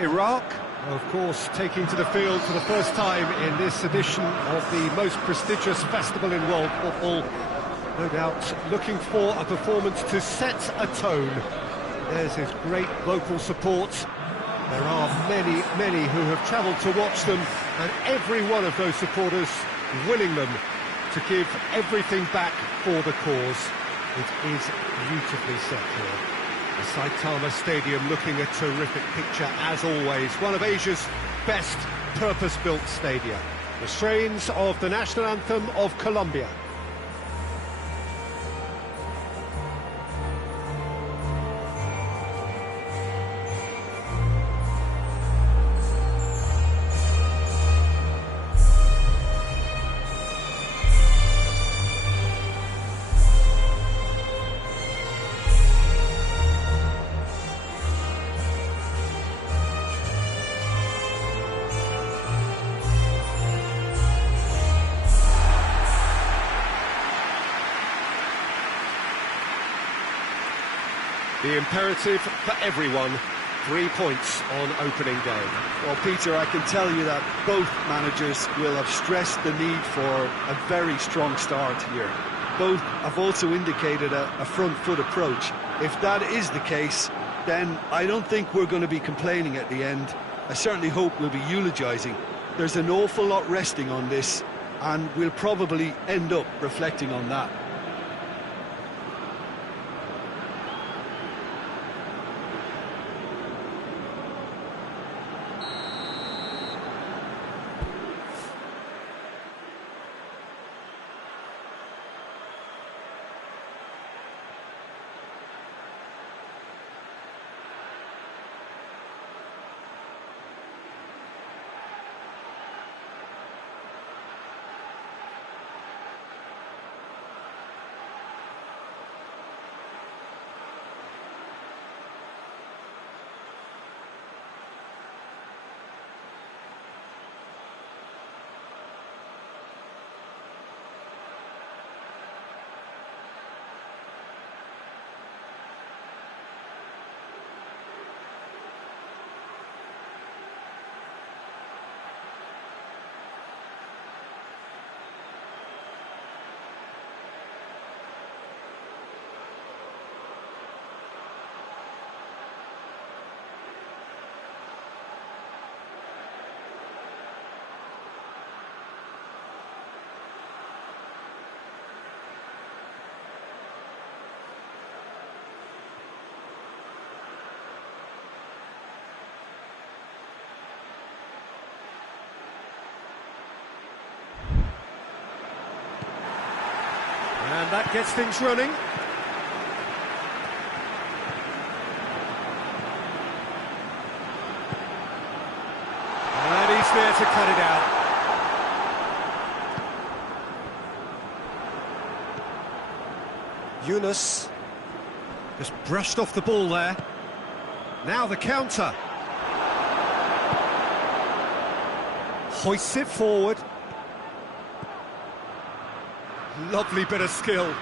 Iraq, of course, taking to the field for the first time in this edition of the most prestigious festival in world football. No doubt looking for a performance to set a tone. There's his great local support. There are many, many who have travelled to watch them, and every one of those supporters willing them to give everything back for the cause. It is beautifully set here. The Saitama Stadium looking a terrific picture as always. One of Asia's best purpose-built stadia. The strains of the national anthem of Colombia. The imperative for everyone, 3 points on opening day. Well, Peter, I can tell you that both managers will have stressed the need for a very strong start here. Both have also indicated a front foot approach. If that is the case, then I don't think we're going to be complaining at the end. I certainly hope we'll be eulogising. There's an awful lot resting on this, and we'll probably end up reflecting on that. And that gets things running. And he's there to cut it out. Yunus just brushed off the ball there. Now the counter. Hoists it forward. Lovely bit of skill.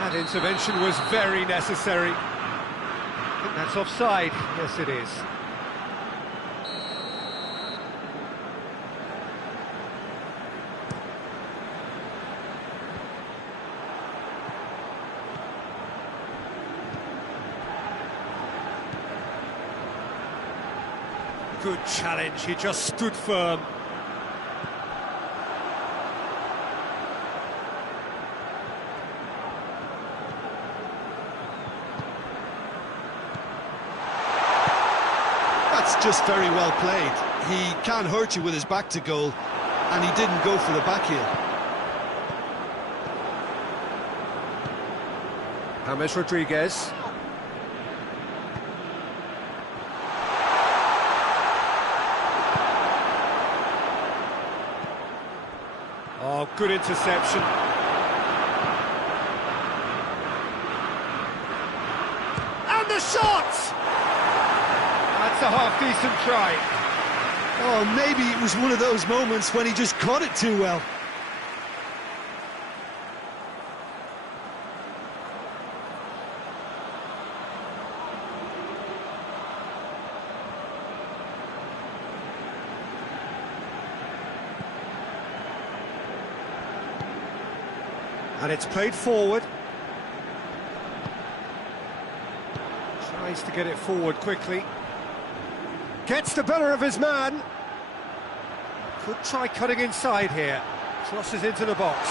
That intervention was very necessary. I think that's offside. Yes, it is. Good challenge, he just stood firm. That's just very well played. He can't hurt you with his back to goal, and he didn't go for the back heel. James Rodriguez. Oh, good interception. And the shot! That's a half-decent try. Oh, maybe it was one of those moments when he just caught it too well. And it's played forward. Tries to get it forward quickly. Gets the better of his man. Could try cutting inside here. Crosses into the box.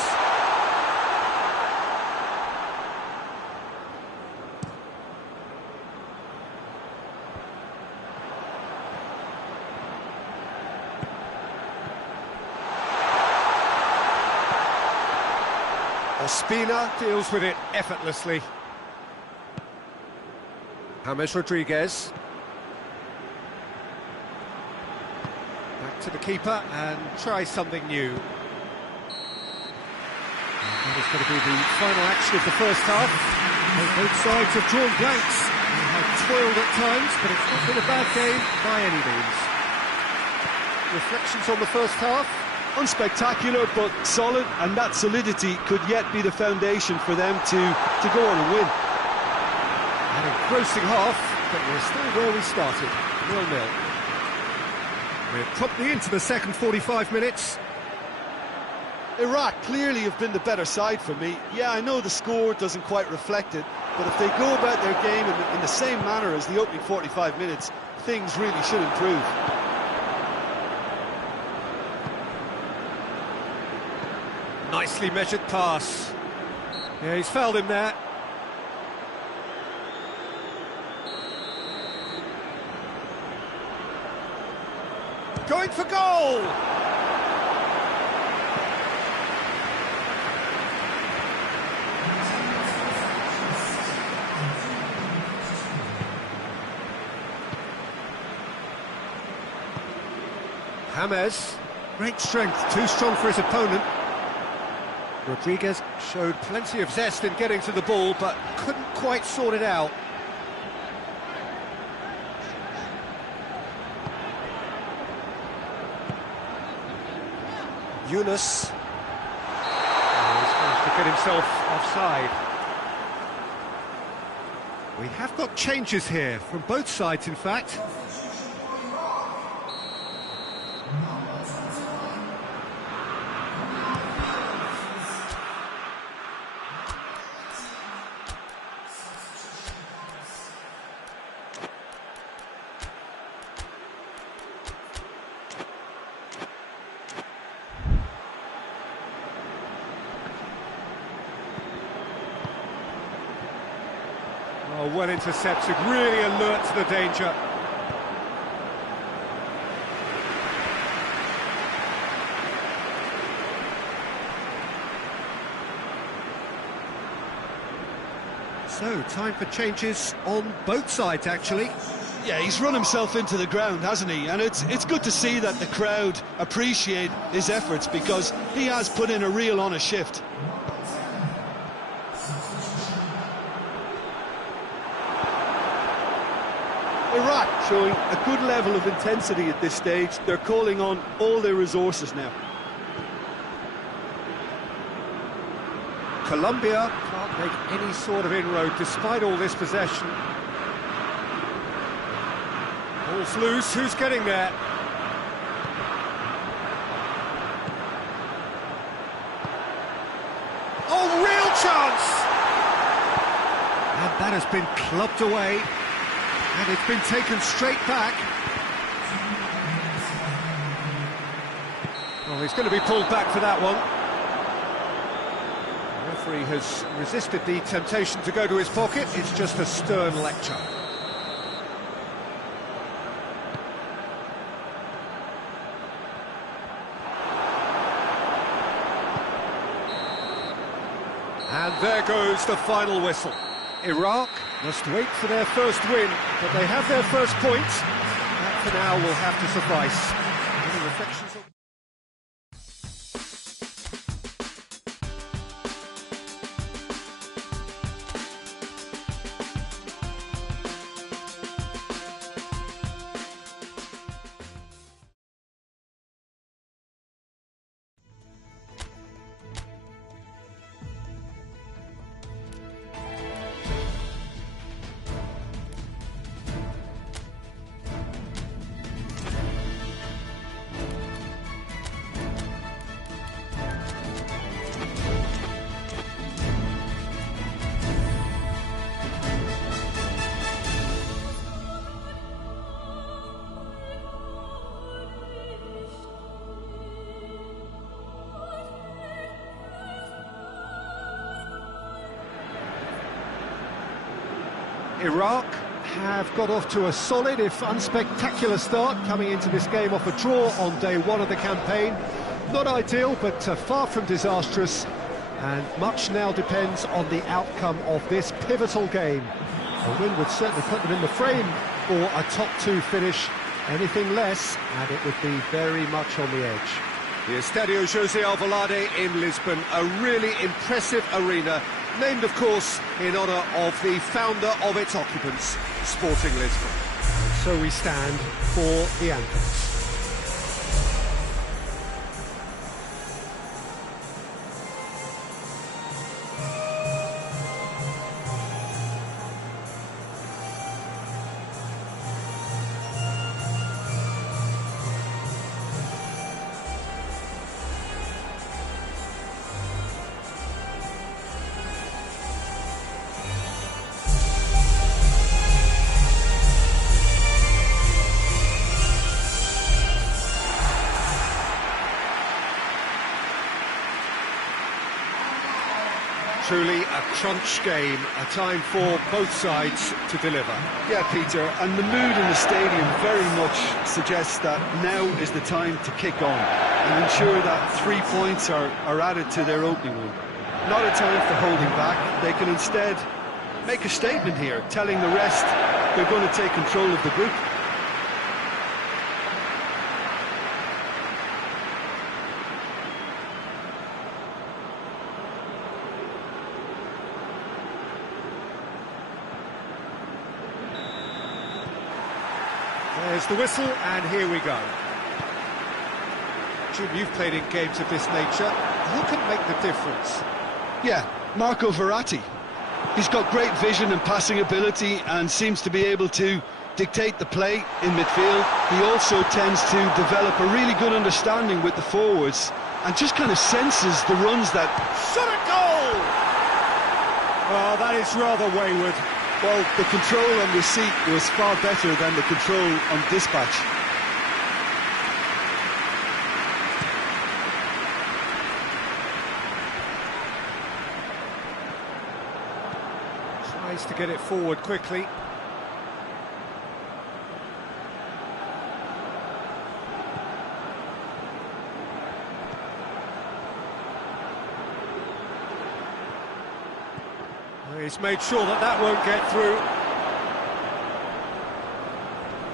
Ospina deals with it effortlessly. James Rodriguez. Back to the keeper and tries something new. That is going to be the final action of the first half. Both sides have drawn blanks. They have toiled at times, but it's not been a bad game by any means. Reflections on the first half? Unspectacular but solid, and that solidity could yet be the foundation for them to go on and win. An engrossing half, but we're still where we started, 0-0. We're promptly into the second 45 minutes. Iraq clearly have been the better side for me. Yeah, I know the score doesn't quite reflect it, but if they go about their game in the same manner as the opening 45 minutes, things really should improve. Nicely measured pass. Yeah, he's fouled him there. Going for goal! James, great strength, too strong for his opponent. Rodriguez showed plenty of zest in getting to the ball, but couldn't quite sort it out. Yunus. Oh, he's managed to get himself offside. We have got changes here, from both sides in fact. Oh, well intercepted, really alert to the danger. So, time for changes on both sides, actually. Yeah, he's run himself into the ground, hasn't he? And it's good to see that the crowd appreciate his efforts, because he has put in a real honest shift. Iraq showing a good level of intensity at this stage. They're calling on all their resources now. Colombia can't make any sort of inroad despite all this possession. Ball's loose, who's getting there? Oh, real chance! And that has been clubbed away. And it's been taken straight back. Well, he's going to be pulled back for that one. The referee has resisted the temptation to go to his pocket. It's just a stern lecture. And there goes the final whistle. Iraq must wait for their first win, but they have their first point. That for now will have to suffice. Any reflections on Iraq have got off to a solid, if unspectacular start, coming into this game off a draw on day one of the campaign. Not ideal, but far from disastrous, and much now depends on the outcome of this pivotal game. A win would certainly put them in the frame for a top two finish. Anything less, and it would be very much on the edge. The Estadio José Alvalade in Lisbon, a really impressive arena, named, of course, in honour of the founder of its occupants, Sporting Lisbon. And so we stand for the anthem. Truly a crunch game, a time for both sides to deliver. Yeah, Peter, and the mood in the stadium very much suggests that now is the time to kick on and ensure that 3 points are added to their opening one. Not a time for holding back. They can instead make a statement here, telling the rest they're going to take control of the group. There's the whistle, and here we go. Jim, you've played in games of this nature. Who can make the difference? Yeah, Marco Verratti. He's got great vision and passing ability and seems to be able to dictate the play in midfield. He also tends to develop a really good understanding with the forwards and just kind of senses the runs that... Shot a goal! Oh, that is rather wayward. Well, the control on receipt was far better than the control on dispatch. Tries to get it forward quickly. He's made sure that that won't get through.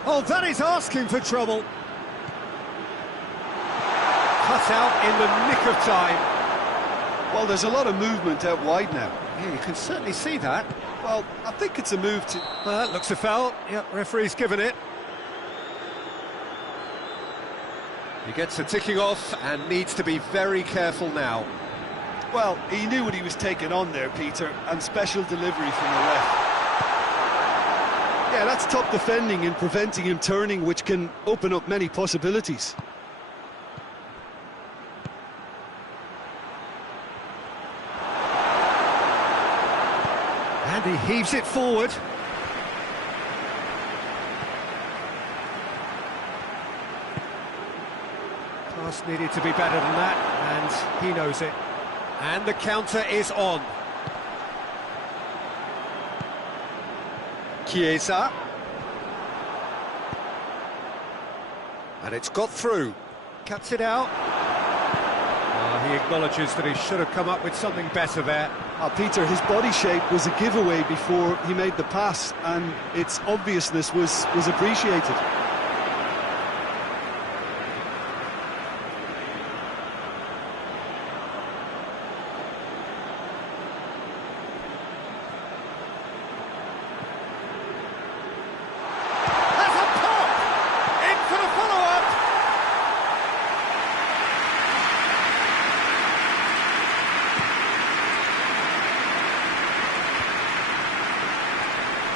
Oh, that is asking for trouble. Cut out in the nick of time. Well, there's a lot of movement out wide now. Yeah, you can certainly see that. Well, I think it's a move to... Well, that looks a foul. Yep, referee's given it. He gets a ticking off and needs to be very careful now. Well, he knew what he was taking on there, Peter, and special delivery from the ref. Yeah, that's top defending and preventing him turning, which can open up many possibilities. And he heaves it forward. Pass needed to be better than that, and he knows it. And the counter is on. Chiesa. And it's got through. Cuts it out. He acknowledges that he should have come up with something better there. Peter, his body shape was a giveaway before he made the pass, and its obviousness was appreciated.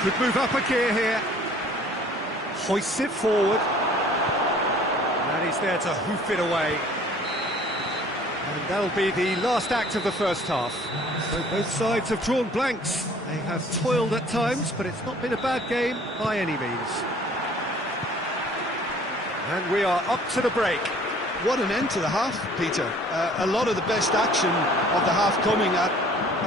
Could move up a gear here. Hoists it forward. And he's there to hoof it away. And that'll be the last act of the first half. So both sides have drawn blanks. They have toiled at times, but it's not been a bad game by any means. And we are up to the break. What an end to the half, Peter. A lot of the best action of the half coming at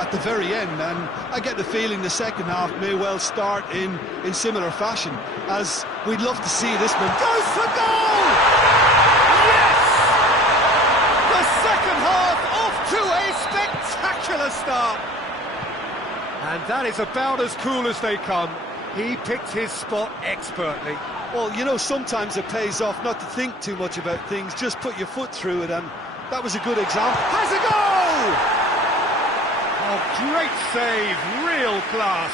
at the very end, and I get the feeling the second half may well start in similar fashion, as we'd love to see this one. Goes for goal! Yes! The second half off to a spectacular start. And that is about as cool as they come. He picked his spot expertly. Well, you know, sometimes it pays off not to think too much about things, just put your foot through it, and that was a good example. Has a goal! Oh, great save, real class.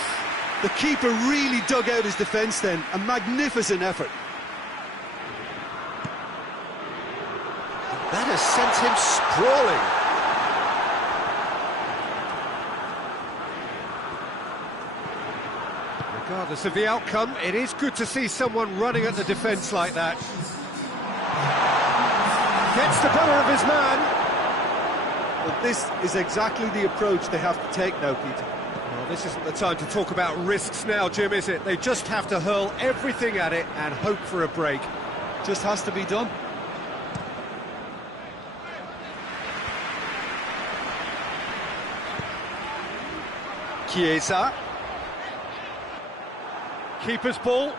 The keeper really dug out his defence then, a magnificent effort. That has sent him sprawling. Regardless of the outcome, it is good to see someone running at the defence like that. Gets the better of his man. But this is exactly the approach they have to take now, Peter. Well, this isn't the time to talk about risks now, Jim, is it? They just have to hurl everything at it and hope for a break. Just has to be done. Chiesa. Keeper's ball.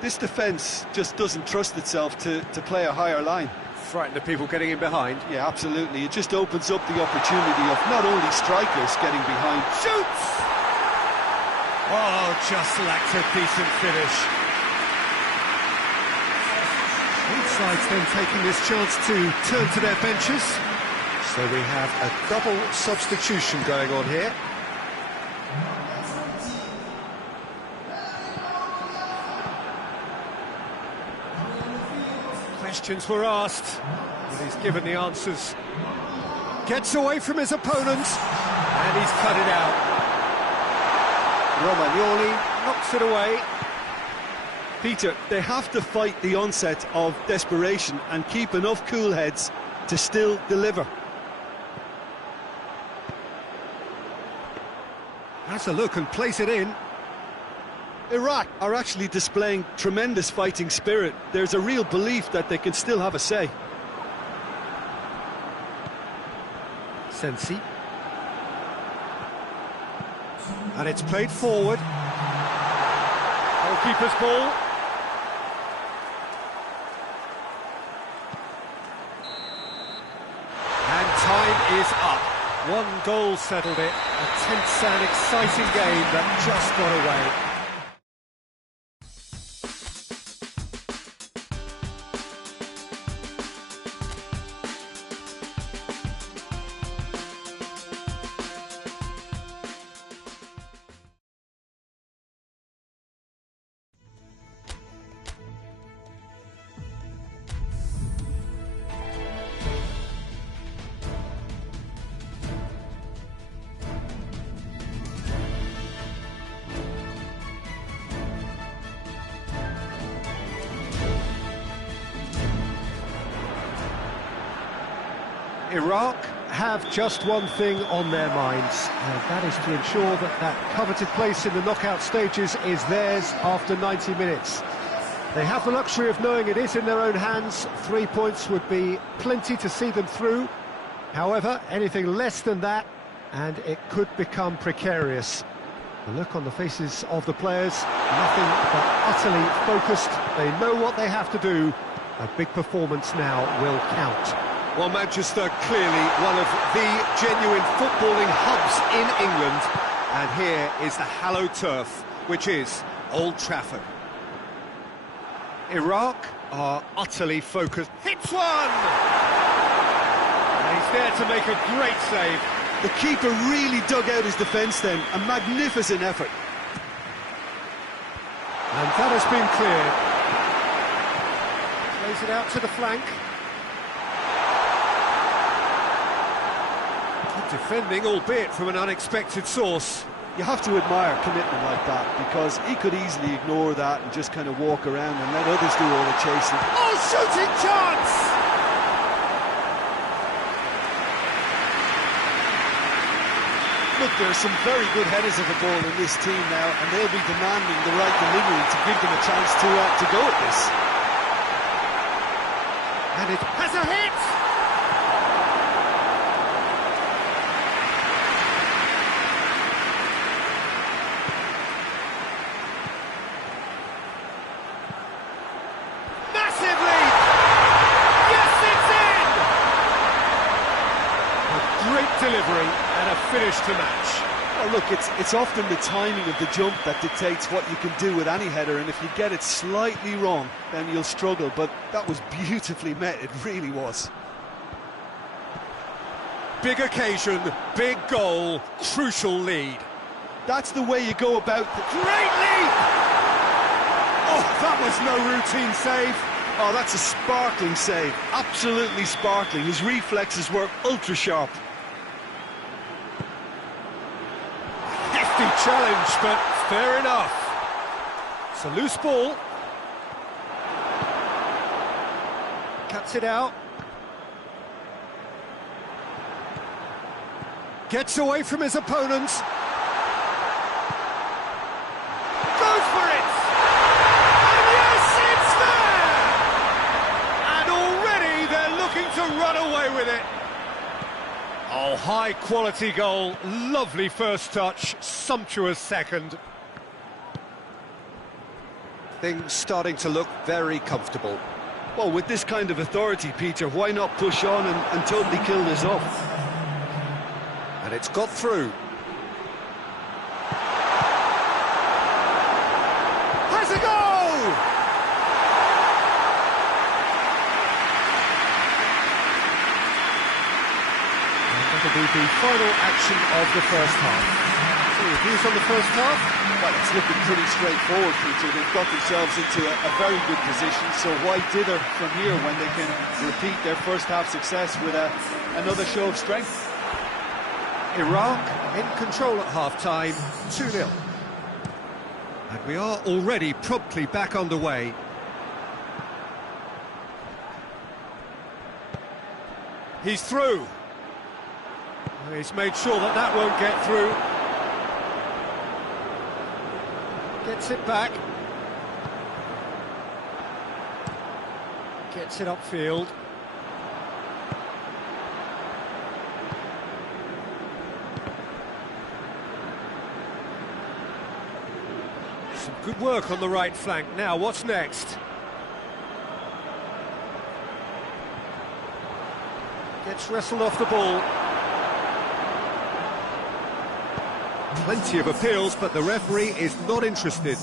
This defence just doesn't trust itself to play a higher line. Frightened of people getting in behind. Yeah, absolutely. It just opens up the opportunity of not only strikers getting behind. Shoots! Oh, just lacked a decent finish. Both sides then taking this chance to turn to their benches. So we have a double substitution going on here. Questions were asked, but he's given the answers. Gets away from his opponent, and he's cut it out. Romagnoli knocks it away. Peter, they have to fight the onset of desperation and keep enough cool heads to still deliver. Has a look and plays it in. Iraq are actually displaying tremendous fighting spirit. There's a real belief that they can still have a say. Sensi. And it's played forward. Goalkeeper's ball. And time is up. One goal settled it. A tense and exciting game that just got away. Iraq have just one thing on their minds, and that is to ensure that that coveted place in the knockout stages is theirs after 90 minutes. They have the luxury of knowing it is in their own hands. 3 points would be plenty to see them through. However, anything less than that, and it could become precarious. The look on the faces of the players, nothing but utterly focused. They know what they have to do. A big performance now will count. Well, Manchester, clearly one of the genuine footballing hubs in England. And here is the hallowed turf, which is Old Trafford. Iraq are utterly focused. Hits one! And he's there to make a great save. The keeper really dug out his defence then, a magnificent effort. And that has been cleared. Plays it out to the flank. Good defending, albeit from an unexpected source. You have to admire commitment like that, because he could easily ignore that and just kind of walk around and let others do all the chasing. Oh, shooting chance! Look, there's some very good headers of the ball in this team now, and they'll be demanding the right delivery to give them a chance to go at this. And it has a hit! finish to match. Well, look, it's often the timing of the jump that dictates what you can do with any header, and if you get it slightly wrong, then you'll struggle, but that was beautifully met, it really was. Big occasion, big goal, crucial lead. That's the way you go about the... Great lead! Oh, that was no routine save. Oh, that's a sparkling save, absolutely sparkling. His reflexes were ultra sharp. Hefty challenge, but fair enough. It's a loose ball. Cuts it out. Gets away from his opponents. Goes for it! And yes, it's there! And already they're looking to run away with it. Oh, high-quality goal, lovely first touch, sumptuous second. Things starting to look very comfortable. Well, with this kind of authority, Peter, why not push on and totally kill this off? And it's got through. Has a goal! And that'll be the final action of the first half. So your views on the first half? Well, it's looking pretty straightforward, Peter. They've got themselves into a very good position, so why dither from here when they can repeat their first half success with another show of strength? Iraq in control at half-time, 2-0. And we are already promptly back underway. He's through. He's made sure that that won't get through. Gets it back. Gets it upfield. Some good work on the right flank. Now, what's next? Gets wrestled off the ball. Plenty of appeals, but the referee is not interested.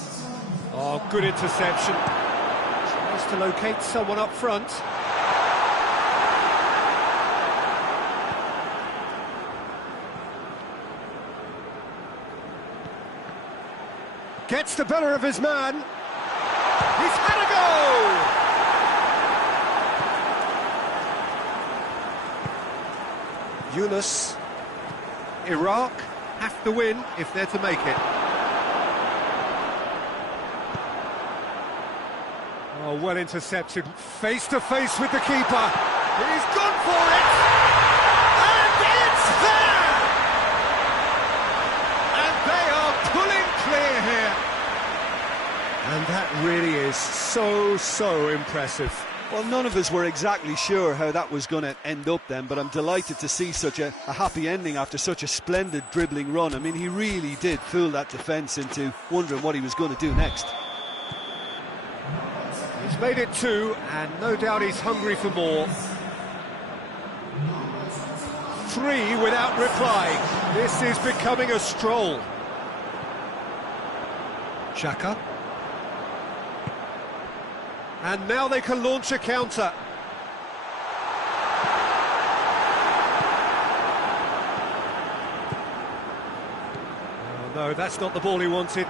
Oh, good interception. Tries to locate someone up front. Gets the better of his man. He's had a goal! Yunus. Iraq have to win if they're to make it. Oh, well intercepted. Face to face with the keeper. He's gone for it! And it's there! And they are pulling clear here. And that really is so impressive. Well, none of us were exactly sure how that was going to end up then, but I'm delighted to see such a happy ending after such a splendid dribbling run. I mean, he really did fool that defence into wondering what he was going to do next. He's made it 2, and no doubt he's hungry for more. 3 without reply. This is becoming a stroll. Xhaka. And now they can launch a counter. Oh no, that's not the ball he wanted.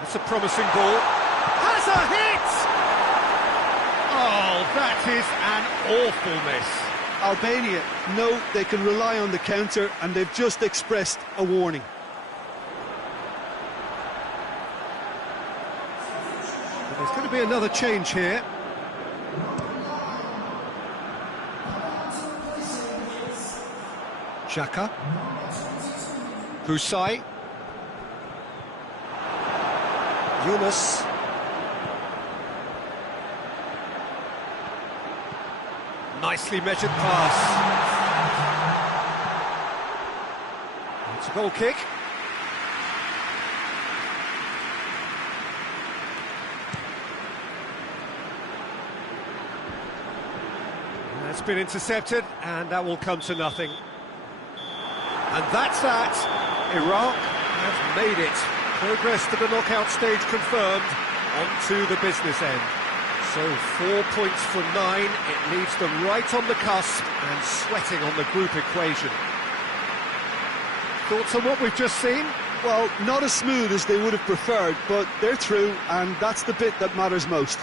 That's a promising ball. Has a hit! Oh, that is an awful miss. Albania know they can rely on the counter, and they've just expressed a warning. There's going to be another change here. Xhaka. Husai. Yunus. Nicely measured pass. It's a goal kick. It's been intercepted, and that will come to nothing. And that's that. Iraq have made it. Progress to the knockout stage confirmed. On to the business end. So 4 points from 9. It leaves them right on the cusp and sweating on the group equation. Thoughts on what we've just seen? Well, not as smooth as they would have preferred, but they're through, and that's the bit that matters most.